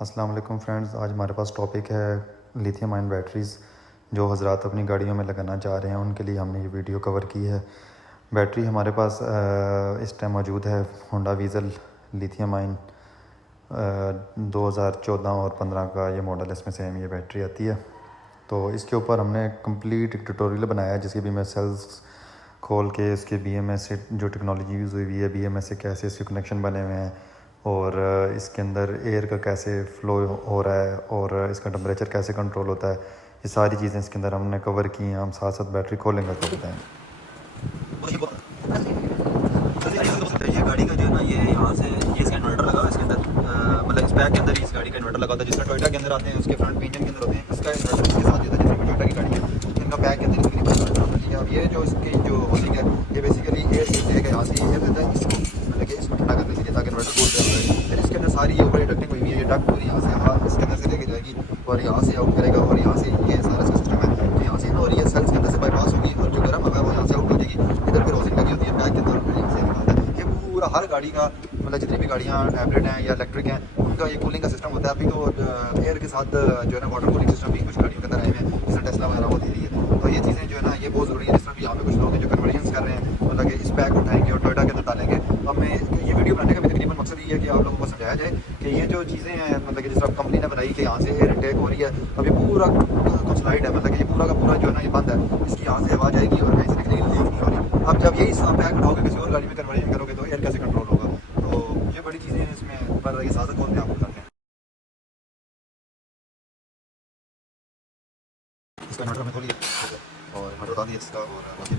अस्सलाम वालेकुम फ्रेंड्स, आज हमारे पास टॉपिक है लिथियम आयन बैटरीज़ जो हज़रात अपनी गाड़ियों में लगाना चाह रहे हैं। उनके लिए हमने ये वीडियो कवर की है। बैटरी हमारे पास इस टाइम मौजूद है होंडा वीज़ल लिथियम आयन 2014 और 15 का ये मॉडल, इसमें सेम ये बैटरी आती है। तो इसके ऊपर हमने कंप्लीट एक ट्यूटोरियल बनाया है जिसके भी मैं सेल्स खोल के इसके BMS से जो टेक्नोलॉजी यूज़ हुई है, BMS से कैसे इसके कनेक्शन बने हुए हैं और इसके अंदर एयर का कैसे फ़्लो हो रहा है और इसका टेम्परेचर कैसे कंट्रोल होता है, ये सारी चीज़ें इसके अंदर हमने कवर की हैं। हम साथ साथ बैटरी खोलेंगे तो बताएंगे। ये गाड़ी का जो है ना, ये यहाँ से ये इसका इन्वर्टर लगा हुआ है इसके अंदर, मतलब इस बैग के अंदर इस गाड़ी का इन्वर्टर लगा होता है। जिसका टोयोटा के अंदर आते हैं उसके फ्रंट इंजन के अंदर होते हैं, इसका इन्वर्टर इसके साथ होता है। जितनी टोयोटा की गाड़ी है इनका बैग के अंदर तकरीबन इन्वर्टर होता है। ठीक है, अब ये जो इसकी जो होल्डिंग है ये बेसिकली एयर देगा, यहाँ से एयर देता है इसको, मतलब कि इसको ठंडा करने के लिए ताकि इन्वर्टर कूल रहे। फिर इसके अंदर सारी ये ऊपर डक्टिंग हुई हुई है, ये डक्ट पूरी यहाँ से इसके अंदर से लेके जाएगी और यहाँ से आउट करेगा और यहाँ से ये सारा इसका सिस्टम है। तो यहाँ से और ये सेल्स के अंदर से बाईपास होगी और जो गर्म हवा है वो यहाँ से आउट हो जाएगी। इधर फिर होजिंग लगी होती है बैग के अंदर, फिर यहाँ से निकालता है। ये पूरा हर गाड़ी का मतलब जितनी भी गाड़ियाँ हाइब्रिड हैं या इलेक्ट्रिक हैं उनका ये कूलिंग का सिस्टम होता है। अभी तो एयर के साथ जो है ना वाटर कूलिंग सिस्टम भी कुछ गाड़ियों के अंदर आए हुए हैं, जैसे टेस्ला वगैरह वो दे रही है। तो ये चीज़ें जो है ना ये बहुत ज़रूरी है। जिस तरह भी यहाँ पे कुछ लोग हैं जो कन्वर्जन कर रहे हैं, मतलब कि इस बैग उठाएंगे और टोयोटा के अंदर डालेंगे। अब मैं ये वीडियो बनाने का भी तकरीबन मकसद ये है कि आप लोगों को समझाया जाए कि ये जो चीज़ें हैं, मतलब कि जिस तरह कंपनी ने बनाई कि यहाँ से एयर इनटेक हो रही है, अब ये पूरा कुछ स्लाइड है, मतलब कि ये पूरा का पूरा जो है ना ये बंद है, इसकी यहाँ से आवाज़ आएगी और कहीं से निकलेगी लीक नहीं हो रही। अब जब यही बैग उठाओगे किसी और गाड़ी में कन्वर्जन करोगे तो एयर कैसे कंट्रोल होगा। तो ये बड़ी चीज़ें हैं इसमें, पर ये साथ कौन आपको बताते हैं। इसका इन्वर्टर में खोलिए और इन्वर्टर डाल दिए इसका और बाकी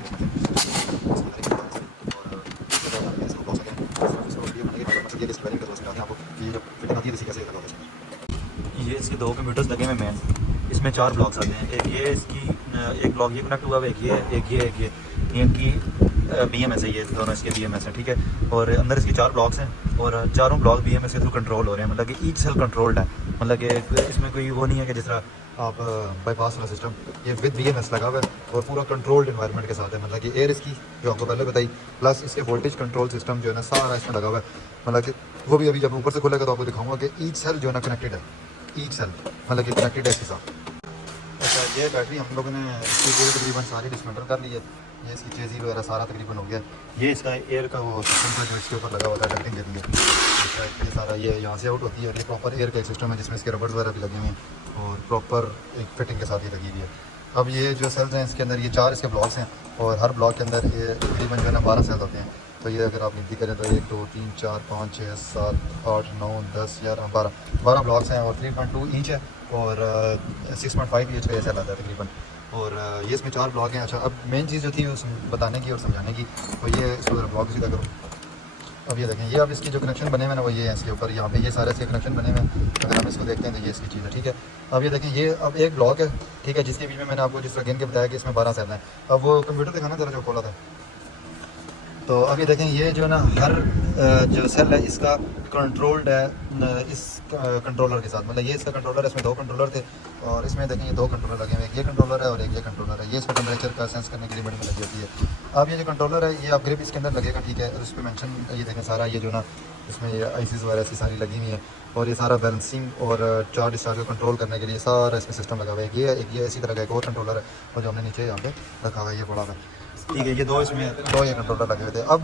ये इसके दो कंप्यूटर्स लगे हुए मेन, इसमें 4 ब्लॉक्स आते हैं। एक ये इसकी एक ब्लॉक ये कनेक्ट हुआ है, एक ये इनकी BMS है, ये दोनों इसके BMS हैं। ठीक है, और अंदर इसके 4 ब्लॉक्स हैं और चारों ब्लॉक BMS के थ्रू कंट्रोल हो रहे हैं, मतलब कि ईच सेल कंट्रोल्ड है। मतलब कि इसमें कोई वो नहीं है कि जिस तरह आप बाईपास वाला सिस्टम, ये विद BMS लगा हुआ है और पूरा कंट्रोल्ड इन्वायरमेंट के साथ है। मतलब कि एयर इसकी जो आपको पहले बताई, प्लस इसके वोल्टेज कंट्रोल सिस्टम जो है ना सारा इसमें लगा हुआ है। मतलब कि वो भी अभी जब ऊपर से खुलेगा तो आपको दिखाऊंगा कि ईच सेल जो है ना कनेक्टेड है, ईच सेल मतलब कि कनेक्टेड है इसके साथ। अच्छा, ये बैटरी हम लोगों ने इसकी पूरी तकरीबन सारी डिसमेंटल कर ली है। ये इसकी चेज़ी वगैरह सारा तकरीबन हो गया। ये इसका एयर का वो सिस्टम था जो इसके ऊपर लगा हुआ था डक्टिंग के लिए, ये सारा ये यहाँ से आउट होती है और ये प्रॉपर एयर का एक सिस्टम है जिसमें इसके रबर्स वगैरह भी लगे हुए हैं और प्रॉपर एक फिटिंग के साथ ये लगी हुई है। अब ये जो सेल्स हैं इसके अंदर ये 4 इसके ब्लॉक्स हैं और हर ब्लॉक के अंदर ये तकरीबन जो है ना 12 सेल्स होते हैं। तो ये अगर आप गिनती करें तो 1 2 3 4 5 6 7 8 9 10 11 12 ब्लॉक्स हैं और 3.2 इंच है और 6.5 इंच का ये सेल आता है तकरीबन। और ये इसमें 4 ब्लॉक हैं। अच्छा, अब मेन चीज़ जो थी वो बताने की और समझाने की, तो ये इसको ब्लॉक सीधा करूँ। अब ये देखें, ये अब इसकी जो कनेक्शन बने हुए हैं ना वो ये है इसके ऊपर, यहाँ पे ये सारे इसके कनेक्शन बने हुए हैं। अगर हम इसको देखते हैं तो ये इसकी चीज़ है। ठीक है, अब ये देखें, ये अब एक ब्लॉक है, ठीक है, जिसके बीच में मैंने आपको जिस तरह गिन के बताया कि इसमें 12 सेल हैं। अब वो कंप्यूटर दिखाना जरा जो खोला था, तो अब ये देखें, ये जो ना हर जो सेल है इसका कंट्रोल्ड है इस कंट्रोलर के साथ। मतलब ये इसका कंट्रोलर है, इसमें 2 कंट्रोलर थे और इसमें देखें ये 2 कंट्रोलर लगे हुए हैं, एक ये कंट्रोलर है और एक ये कंट्रोलर है। ये इसका टेम्परेचर का सेंस करने के लिए बड़ी में लगी होती है। अब ये जो कंट्रोलर है ये आप ग्रिप इसके अंदर लगेगा, ठीक है, और इस पर मेंशन ये देखें सारा ये जो ना इसमें ये ICs वगैरह ऐसी सारी लगी हुई है और ये सारा बैलेंसिंग और चार्ज डिस्चार्ज को कंट्रोल करने के लिए सारा इसमें सिस्टम लगा हुआ है। ये इसी तरह का एक और कंट्रोलर है और जो हमने नीचे यहाँ पे रखा हुआ है ये बड़ा है। ठीक है, ये 2 इसमें 2 ये कंट्रोलर लगे हुए थे। अब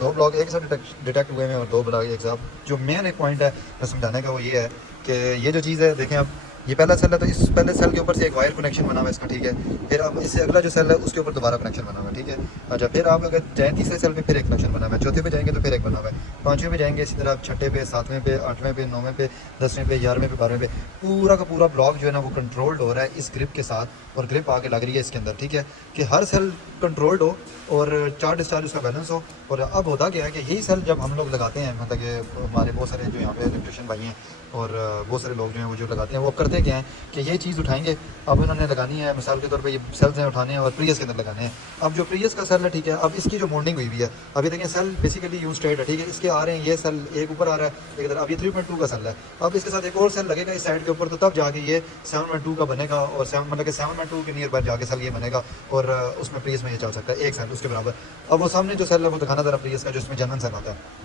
2 ब्लॉक एक साथ डिटेक्ट हुए हैं और 2 ब्लॉक एक साथ। जो मेन एक पॉइंट है मैं समझाने का वो ये है कि ये जो चीज़ है देखें, अब ये पहला सेल है तो इस पहले सेल के ऊपर से एक वायर कनेक्शन बना हुआ है इसका, ठीक है। फिर अब इससे अगला जो सेल है उसके ऊपर दोबारा कनेक्शन बना हुआ है, ठीक है। अच्छा, फिर आप अगर जाएँ तीसरे सेल पे फिर एक कनेक्शन बना हुआ है, चौथे पे जाएंगे तो फिर एक बना हुआ है, 5वें पे जाएंगे इसी तरह, 6ठे पे, 7वें पे, 8वें पे, 9वें पे, 10वें पे, 11वें पे, 12वें पे, पूरा का पूरा ब्लॉक जो है ना वो कंट्रोल्ड हो रहा है इस ग्रिप के साथ। और ग्रिप आगे लग रही है इसके अंदर, ठीक है, कि हर सेल कंट्रोल्ड हो और चार्ज डिस्चार्ज उसका बैलेंस हो। और अब होता क्या है कि यही सेल जब हम लोग लगाते हैं, मतलब कि हमारे बहुत सारे जो यहाँ पे इलेक्ट्रिशियन भाई हैं और बहुत सारे लोग जो हैं वो जो लगाते हैं वो करते क्या हैं कि ये चीज़ उठाएंगे, अब उन्होंने लगानी है, मिसाल के तौर पे ये सेल्स हैं उठाने हैं और प्रियस के अंदर लगाने हैं। अब जो प्रियस का सेल है, ठीक है, अब इसकी जो मोल्डिंग हुई है, अभी देखिए सेल बेसिकली यूज स्ट्रेट है, ठीक है, इसके आ रहे हैं ये सेल एक ऊपर आ रहा है एक इधर। अब ये 3.2 का सेल है, अब इसके साथ एक और सेल लगेगा इस साइड के ऊपर, तो तब जाके ये 7.2 का बनेगा और 7 मतलब कि 7.2 के नियर बाय जाके सेल ये बनेगा और उसमें प्रियस में ये चल सकता है एक सेल उसके बराबर। अब वो सामने जो सेल है वो दिखाना जरा प्रियस का, जो इसमें जनरल सेल आता है।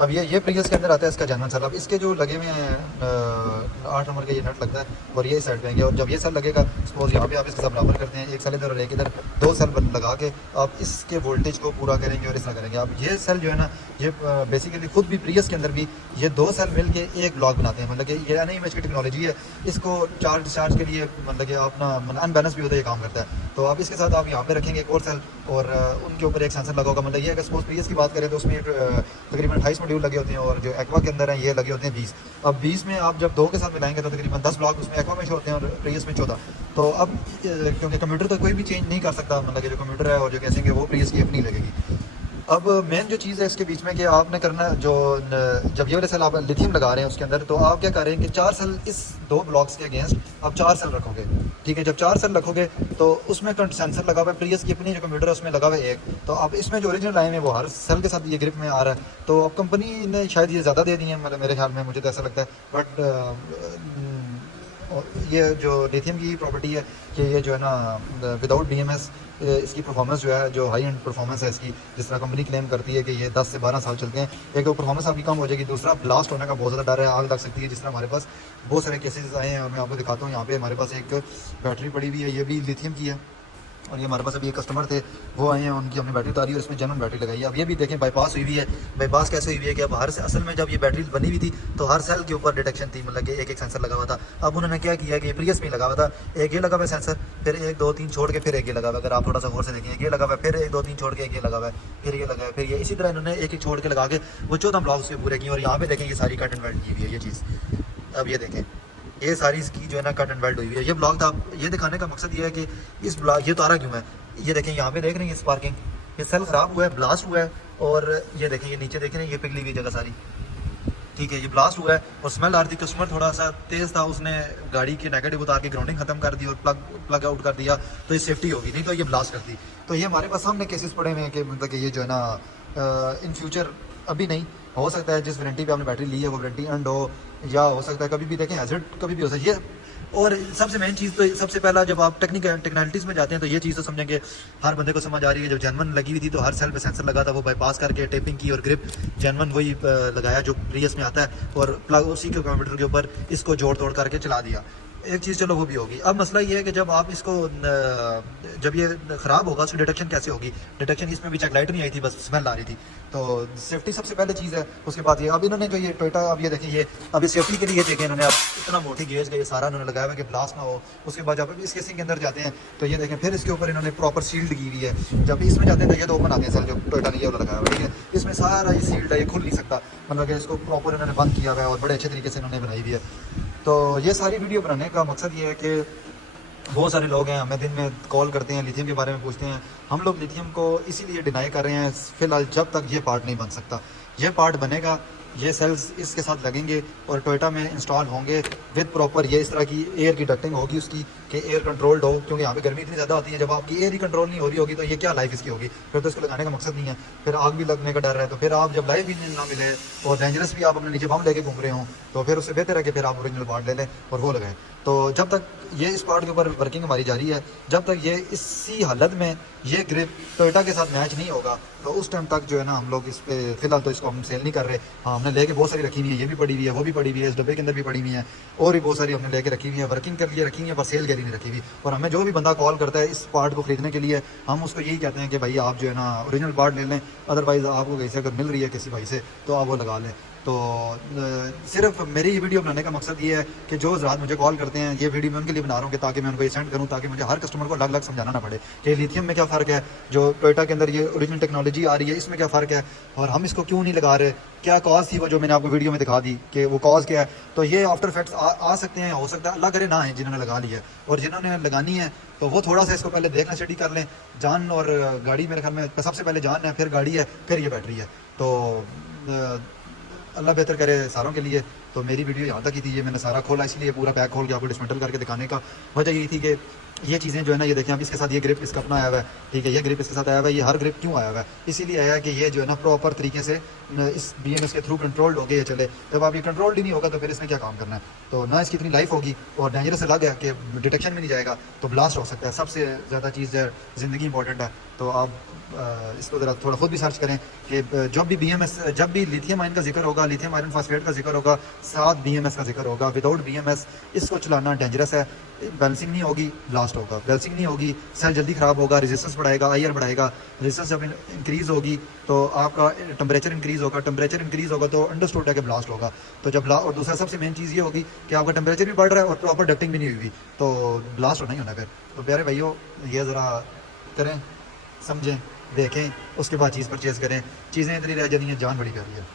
अब ये प्रीवियस के अंदर आता है इसका जनरल सेल। अब इसके जो लगे हुए हैं 8 नंबर का ये नट लगता है और ये साइड पे आएंगे, और जब ये सेल लगेगा सपोज यहाँ पे आप इसके साथ बराबर करते हैं, एक सेल इधर और एक इधर, 2 सेल लगा के आप इसके वोल्टेज को पूरा करेंगे और इस तरह करेंगे। अब ये सेल जो है ना ये बेसिकली खुद भी प्रीवियस के अंदर भी ये 2 सेल मिल के एक ब्लॉक बनाते हैं। मतलब कि ये NIMH की टेक्नोलॉजी है, इसको चार्ज डिस्चार्ज के लिए मतलब कि अपना अनबैलेंस भी होता है, ये काम करता है। तो आप इसके साथ आप यहाँ पे रखेंगे एक और सेल और उनके ऊपर एक सेंसर लगा होगा। मतलब ये अगर सपोज प्रीवियस की बात करें तो उसमें तकरीबन 28 मॉड्यूल लगे होते हैं और जो एक्वा के अंदर हैं ये लगे होते हैं 20। अब 20 में आप जब 2 के साथ मिलाएंगे तो तकरीबन 10 ब्लॉक उसमें एक्वा में होते हैं और प्रीवियस में 14। तो अब क्योंकि कंप्यूटर तो कोई भी चेंज नहीं कर सकता, मतलब कि जो कंप्यूटर है और जो कहेंगे वो प्रीवियस की अपनी लगेगी। अब मेन जो चीज़ है इसके बीच में कि आपने करना जो जब ये वाले सेल आप लिथियम लगा रहे हैं उसके अंदर, तो आप क्या कर रहे हैं कि 4 सेल इस 2 ब्लॉक्स के अगेंस्ट आप 4 सेल रखोगे। ठीक है, जब 4 सेल रखोगे तो उसमें सेंसर लगा हुआ है प्रीवियस की अपनी जो कंप्यूटर है उसमें लगा हुआ है एक। तो अब इसमें जो ओरिजिनल लाइन है वो हर सेल के साथ ये ग्रिप में आ रहा है। तो अब कंपनी ने शायद ये ज़्यादा दे दी है, मतलब मेरे ख्याल में, मुझे तो ऐसा लगता है। बट ये जो लिथियम की प्रॉपर्टी है कि ये जो है ना विदाउट BMS इसकी परफॉर्मेंस जो है, जो हाई एंड परफॉर्मेंस है इसकी, जिस तरह कंपनी क्लेम करती है कि ये 10 से 12 साल चलते हैं, एक तो परफॉर्मेंस आपकी कम हो जाएगी, दूसरा ब्लास्ट होने का बहुत ज़्यादा डर है, आग लग सकती है। जिस तरह हमारे पास बहुत सारे केसेस आए हैं और मैं आपको दिखाता हूँ। यहाँ पे हमारे पास एक बैटरी पड़ी हुई है, ये भी लिथियम की है। और ये हमारे पास अभी एक कस्टमर थे, वो आए हैं, उनकी हमने बैटरी उतारी और इसमें जेन्युइन बैटरी लगाई है। अब ये भी देखें बाईपास हुई हुई है। बाईपास कैसे हुई हुई है कि अब हर से असल में जब ये बैटरी बनी हुई थी तो हर सेल के ऊपर डिटेक्शन थी, मतलब कि एक सेंसर लगा हुआ था। अब उन्होंने क्या किया कि प्रीवियस में लगा हुआ था, एक ये लगा हुआ है सेंसर, फिर 1 2 3 छोड़ के फिर एक ये लगा हुआ है। अगर आप थोड़ा सा गौर से देखें, ये लगा हुआ है, फिर 1 2 3 छोड़ के एक ये लगा हुआ है, फिर ये लगा है, फिर ये, इसी तरह इन्होंने एक छोड़ के लगा के वो 14 ब्लॉक्स के पूरे किए। और यहाँ पे देखें ये सारी कट एंड वेल्ड की हुई है ये चीज़। अब ये देखें ये सारी इसकी जो है ना कट एंड वेल्ड हुई हुई है। ये ब्लॉक था, ये दिखाने का मकसद ये है कि इस ब्लॉक ये तारा क्यों है। ये देखें यहाँ पे देख रहे हैं स्पार्किंग, ये सेल ख़राब हुआ है, ब्लास्ट हुआ है। और ये देखें ये नीचे देख रहे हैं ये पिघली हुई जगह सारी, ठीक है, ये ब्लास्ट हुआ है और स्मेल आ रही थी। कस्टमर थोड़ा सा तेज़ था, उसने गाड़ी की नेगेटिव उतार के ग्राउंडिंग खत्म कर दी और प्लग आउट कर दिया, तो ये सेफ्टी होगी, नहीं तो ये ब्लास्ट करती। तो ये हमारे पास सामने केसेस पड़े हुए हैं कि मतलब कि ये जो है ना इन फ्यूचर, अभी नहीं, हो सकता है जिस वारंटी पे आपने बैटरी ली है वो वारंटी एंड हो, या हो सकता है कभी भी देखें हैजर्ड कभी भी हो सकता है ये। और सबसे मेन चीज़ तो सबसे पहला जब आप टेक्निकलिटीज़ में जाते हैं तो ये चीज़ तो समझेंगे हर बंदे को समझ आ रही है। जब जेनवन लगी हुई थी तो हर सेल पे सेंसर लगा था, वो बाईपास करके टेपिंग की और ग्रिप जेनवन वही लगाया जो प्रीवियस में आता है और प्लग उसी के कंप्यूटर के ऊपर इसको जोड़ तोड़ करके चला दिया। एक चीज़ चलो वो भी होगी। अब मसला ये है कि जब आप इसको जब ये ख़राब होगा उसकी डिटेक्शन कैसे होगी। डिटेक्शन इसमें भी चेक लाइट नहीं आई थी, बस स्मेल आ रही थी। तो सेफ्टी सबसे पहले चीज़ है। उसके बाद ये अब इन्होंने जो ये टोयोटा, अब ये देखिए ये अभी सेफ्टी के लिए देखें इन्होंने अब इतना मोटी गेज का ये सारा उन्होंने लगाया हुआ कि ब्लास्ट ना हो। उसके बाद जब इस केसिंग के अंदर जाते हैं तो ये देखें फिर इसके ऊपर इन्होंने प्रॉपर सील्ड की हुई है। जब इसमें जाते हैं तो ये तो ओपन आते हैं सर, जो टोयोटा ने ये वाला लगाया हुआ है, ठीक है, इसमें सारा ये सील्ड है, ये खुल नहीं सकता, मतलब कि इसको प्रॉपर इन्होंने बंद किया हुआ है और बड़े अच्छे तरीके से इन्होंने बनाई हुई है। तो ये सारी वीडियो बनाने का मकसद ये है कि बहुत सारे लोग हैं हमें दिन में कॉल करते हैं, लिथियम के बारे में पूछते हैं। हम लोग लिथियम को इसीलिए डिनाई कर रहे हैं फ़िलहाल, जब तक ये पार्ट नहीं बन सकता। ये पार्ट बनेगा, ये सेल्स इसके साथ लगेंगे और टोयोटा में इंस्टॉल होंगे विद प्रॉपर, ये इस तरह की एयर की डक्टिंग होगी उसकी कि एयर कंट्रोल्ड हो, क्योंकि यहाँ पे गर्मी इतनी ज़्यादा होती है। जब आपकी एयर ही कंट्रोल नहीं हो रही होगी तो ये क्या लाइफ इसकी होगी, फिर तो इसको लगाने का मकसद नहीं है। फिर आग भी लगने का डर है, तो फिर आप जब लाइफ भी ना मिले और डेंजरस भी आप अपने नीचे बम लेके घूम रहे हों तो फिर उससे बेहतर है कि फिर आप ओरिजिनल पार्ट ले लें और वो लगाएं। तो जब तक ये इस पार्ट के ऊपर वर्किंग हमारी जारी है, जब तक ये इसी हालत में ये ग्रिप टोयोटा के साथ मैच नहीं होगा तो उस टाइम तक जो है ना हम लोग इस पे फिलहाल तो इसको हम सेल नहीं कर रहे। हाँ, हमने लेके बहुत सारी रखी हुई है, ये भी पड़ी हुई है, वो भी पड़ी हुई है, इस डब्बे के अंदर भी पड़ी हुई है और भी बहुत सारी हमने लेके रखी हुई है, वर्किंग कर लिए रखी हुई है, पर सेल के लिए नहीं रखी हुई। और हमें जो भी बंदा कॉल करता है इस पार्ट को खरीदने के लिए, हम उसको यही कहते हैं कि भाई आप जो है ना ओरिजिनल पार्ट ले लें, अदरवाइज़ आपको कहीं से अगर मिल रही है किसी भाई से तो आप वो लगा लें। तो सिर्फ मेरी ये वीडियो बनाने का मकसद ये है कि जो हज़रात मुझे कॉल करते हैं, ये वीडियो मैं उनके लिए बना रहा हूँ कि ताकि मैं उनको ये सेंड करूँ, ताकि मुझे हर कस्टमर को अलग अलग समझाना ना पड़े कि लिथियम में क्या फ़र्क है, जो टोयोटा के अंदर ये ओरिजिनल टेक्नोलॉजी आ रही है इसमें क्या फ़र्क है और हम इसको क्यों नहीं लगा रहे, क्या कॉज थी वो जो मैंने आपको वीडियो में दिखा दी कि वो कॉज क्या है। तो ये आफ्टर इफेक्ट्स आ सकते हैं, हो सकता है अल्लाह करे ना है जिन्होंने लगा लिया है, और जिन्होंने लगानी है तो वो थोड़ा सा इसको पहले देखना स्टडी कर लें। जान और गाड़ी मेरे ख्याल में सबसे पहले जान है, फिर गाड़ी है, फिर ये बैटरी है। तो अल्लाह बेहतर करे सारों के लिए। तो मेरी वीडियो यहाँ तक ही थी, ये मैंने सारा खोला इसलिए पूरा पैक खोल के आपको डिसमेंटल करके दिखाने का वजह यही थी कि ये चीज़ें जो है ना, ये देखें आप, इसके साथ ये ग्रिप इसका अपना आया हुआ है, ठीक है, ये ग्रिप इसके साथ आया हुआ है। ये हर ग्रिप क्यों आया हुआ है? इसीलिए आया है कि ये जो है ना प्रॉपर तरीके से इस BMS के थ्रू कंट्रोल्ड हो के ये चले। जब आप ये कंट्रोल्ड ही नहीं होगा तो फिर इसमें क्या काम करना है? तो ना इसकी इतनी लाइफ होगी और डेंजरस अलग है कि डिटेक्शन में नहीं जाएगा तो ब्लास्ट हो सकता है। सबसे ज़्यादा चीज़ है, ज़िंदगी इंपॉर्टेंट है। तो आप इसको ज़रा थोड़ा खुद भी सर्च करें कि जब भी BMS, जब भी लिथियम आयन का जिक्र होगा, लिथियम आयरन फास्फेट का जिक्र होगा, साथ BMS का जिक्र होगा। विदाउट BMS इसको चलाना डेंजरस है। बैलेंसिंग नहीं होगी, ब्लास्ट होगा। बैलेंसिंग नहीं होगी, सेल जल्दी ख़राब होगा, रेजिस्टेंस बढ़ाएगा, IR बढ़ाएगा। रेजिस्टेंस जब इंक्रीज़ होगी तो आपका टेम्परेचर इंक्रीज़ होगा, टेम्परेचर इंक्रीज़ होगा तो अंडरस्टूड है कि ब्लास्ट होगा। तो जब और दूसरा सबसे मेन चीज़ ये होगी कि आपका टेम्परेचर भी बढ़ रहा है और प्रॉपर डक्टिंग भी नहीं हुई तो ब्लास्ट होना ही होना। फिर तो प्यारे भाइयों, ये ज़रा करें, समझें, देखें, उसके बाद चीज़ परचेज़ करें। चीज़ें इतनी रह जाती हैं, जान बड़ी प्यारी है।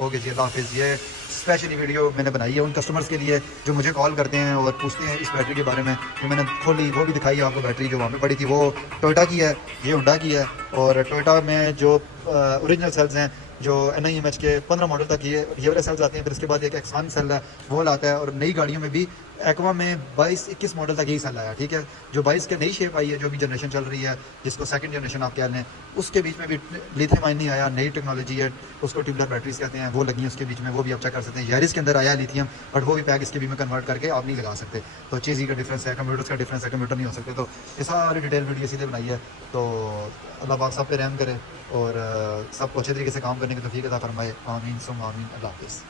ओके जी, अल्लाह हाफिज़। ये स्पेशली वीडियो मैंने बनाई है उन कस्टमर्स के लिए जो मुझे कॉल करते हैं और पूछते हैं इस बैटरी के बारे में। जो मैंने खोली वो भी दिखाई है आपको। बैटरी जो वहाँ पे पड़ी थी वो टोयोटा की है, ये होंडा की है। और टोयोटा में जो ओरिजिनल सेल्स हैं, जो NIMH के 15 मॉडल तक ये वाले सेल्स आते हैं। फिर उसके बाद एक X1 सेल है, वो आता है। और नई गाड़ियों में भी एक्वा में 22-21 मॉडल तक यही सेल आया, ठीक है। जो 22 के नई शेप आई है, जो भी जनरेशन चल रही है, जिसको सेकंड जनरेशन आप कह लें, उसके बीच में भी लिथियम आयन नहीं आया, नई टेक्नोलॉजी है, उसको ट्यूबलर बैटरीज कहते हैं, वो लगी है उसके बीच में। वो भी आप चेक कर सकते हैं। यारिस के अंदर आया लिथियम, बट वो भी पैक इसके बीच में कन्वर्ट करके आप नहीं लगा सकते। तो चीज़ का डिफरेंस है, कंप्यूटर्स का डिफरेंस है, कंप्यूटर नहीं हो सकते। तो ये सारी डिटेल वीडियो सीधे बनाई है। तो अल्लाह पाक सब पे रहम करे और सबको अच्छे तरीके से काम करने की तौफीक अता फरमाए। आमीन सुम आमीन। अल्लाह हाफिज़।